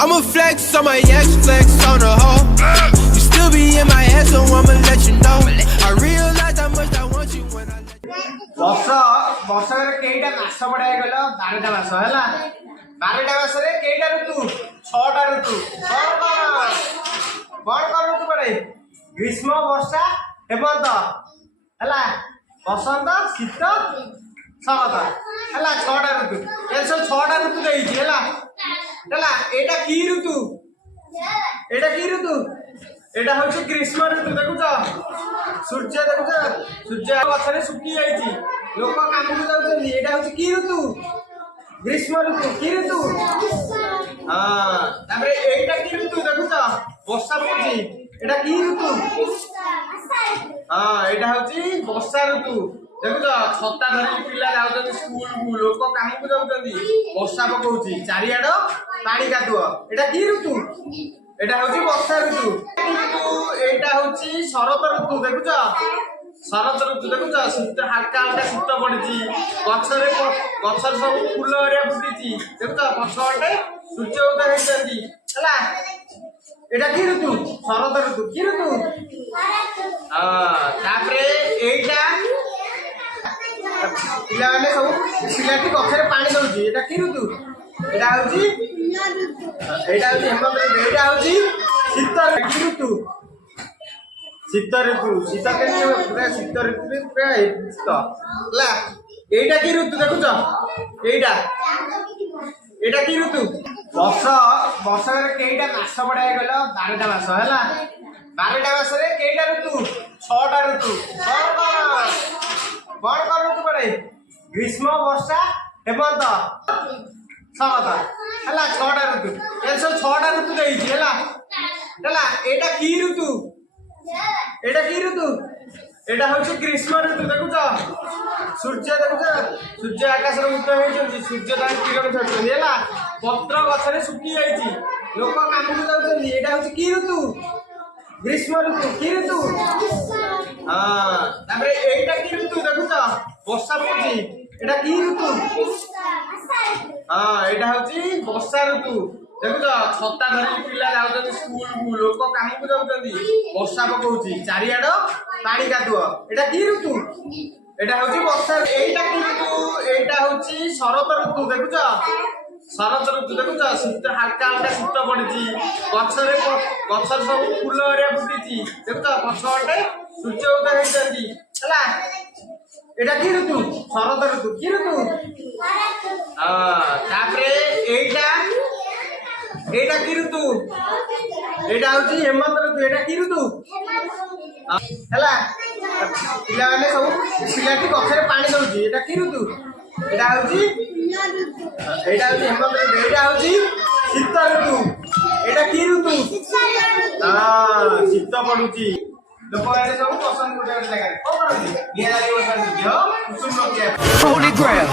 I'ma flex on my ex, flex on the hoe. You still be in my head, so I'ma let you know. I realize how much I want you when I let you. ବର୍ଷରେ କେଇଟା ମାସ ପଡିଆ ଗଲ 12ଟା ମାସ ହେଲା 12ଟା ମାସରେ କେଇଟା ଋତୁ 6ଟା ଋତୁ କଣ ଋତୁ ପଡେ ଗ୍ରୀଷ୍ମ ବର୍ଷା ହେମନ୍ତ ହେଲା ବସନ୍ତ ଶୀତ ଶରତ ହେଲା 6ଟା ଋତୁ ଏ ସବୁ 6ଟା ଋତୁ ଦେଇଛି ହେଲା ହେଲା ଏଟା କି ଋତୁ এটা হচ্ছে গ্রীষ্ম ঋতু দেখুছ সূর্য দেখুছ সূর্য গছরে শুকি যাইছি লোক কামକୁ যাଉଛନ୍ତି এটা হচ্ছে কি ঋতু গ্রীষ্ম ঋতু কি ঋতু তারপরে এইটা কি ঋতু দেখুছ বর্ষা পড়ছি এটা কি ঋতু এটা হচ্ছে বর্ষা ঋতু দেখুছ ছতা ধরি পিলা যাଉଛନ୍ତି স্কুলକୁ লোক কামକୁ যাଉଛନ୍ତି ବର୍ଷା ପକଉଛି ଚାରିଆଡ ପାଣି କାଦୁଅ এটা কি ঋতু এটা হচ্ছে বর্ষা ঋতু কিন্তু এইটা হচ্ছে শরৎ ঋতু দেখুছ শরৎ ঋতু দেখুছ শীত হালকা হালকা শীত পড়িছি গছরে সব ফুল হরিয়া ফুটিছি দেখুছ পছপটে সূর্য উদয় হইଛନ୍ତି ହେଲା এটা কি ঋতু শরৎ ঋতু কি ঋতু তারপরে এইটা ପିଲାମାନେ ସବୁ ପିଲାଟି ଗଛରେ ପାଣି ଦଉଛି এটা কি ଋତୁ এটা হচ্ছে হেমন্ত ঋতু এটা হচ্ছে শীত ঋতু শীত ঋতু শীত দিনে পুরা শীত ঋতুরে পুরা শীত ହେଲା এইটা কি ঋতু দেখুছ এইটা কি ঋতু ବର୍ଷରେ କେଇଟା ମାସ ପଡିଆ ଗଲ 12ଟା ମାସ ହେଲା 12ଟା ମାସରେ କେଇଟା ଋତୁ 6ଟା ଋତୁ କଣ ଋତୁ ପଡେ ଗ୍ରୀଷ୍ମ ବର୍ଷା ହେମନ୍ତ শরৎ ହେଲା 6ଟା ଋତୁ ଏ ସବୁ 6ଟା ଋତୁ ଦେଇଛି ହେଲା এটা কি ঋতু এটা হচ্ছে গ্রীষ্ম ঋতু দেখুছ সূর্য দেখুছ সূর্য আকাশରେ উদୟ ହେଇଛନ୍ତି সূর্য ତାଙ୍କ କିରଣ ଛାଡୁଛନ୍ତି ହେଲା ପତ୍ର ଗଛରେ ଶୁକି ଯାଇଛି ଲୋକ କାମକୁ ଯାଉଛନ୍ତି এটা হচ্ছে কি ঋতু গ্রীষ্ম ঋতু কি ঋতু তারপরে এইটা কি ঋতু দেখুছ বর্ষা পড়ছি এটা কি ঋতু এটা হচ্ছে বর্ষা ঋতু দেখুছ ছতা ধরি পিলা যাଉଛନ୍ତି স্কুলକୁ লোକ କାମକୁ ଯାଉଛନ୍ତି ବର୍ଷା ପକଉଛି ଚାରିଆଡ ପାଣି କାଦୁଅ এটা কি ঋতু এটা হচ্ছে বর্ষা এইটা কি ঋতু এইটা হচ্ছে শরৎ ঋতু দেখুছ শরৎ ঋতু দেখুছ শীত হালকা হালকা শীত পড়িছি গছরে সব ফুল হরিয়া ফুটিছি দেখুছ পছপটে সূর্য উদয় হইଛନ୍ତି ହେଲା এটা কি ঋতু শরৎ ঋতু কি ঋতু তারপরে এইটা কি ঋতু এটা হচ্ছে হেমন্ত ঋতু এটা কি ঋতু ହେଲା ପିଲାମାନେ ସବୁ ପିଲାଟି ଗଛରେ ପାଣି ଦଉଛି এটা কি ଋତୁ এটা হচ্ছে হেমন্ত ঋতু এটা হচ্ছে শীত ঋতু এটা কি ঋতু শীତ ପଡୁଛି ଲୋକମାନେ ସବୁ ପସନ୍ଦ ଗୋଟେ ଜାଗାରେ କଣ କରନ୍ତି ନିଆଁ ଲାଗି ବସନ୍ତି କୁସୁମ Holy Grail.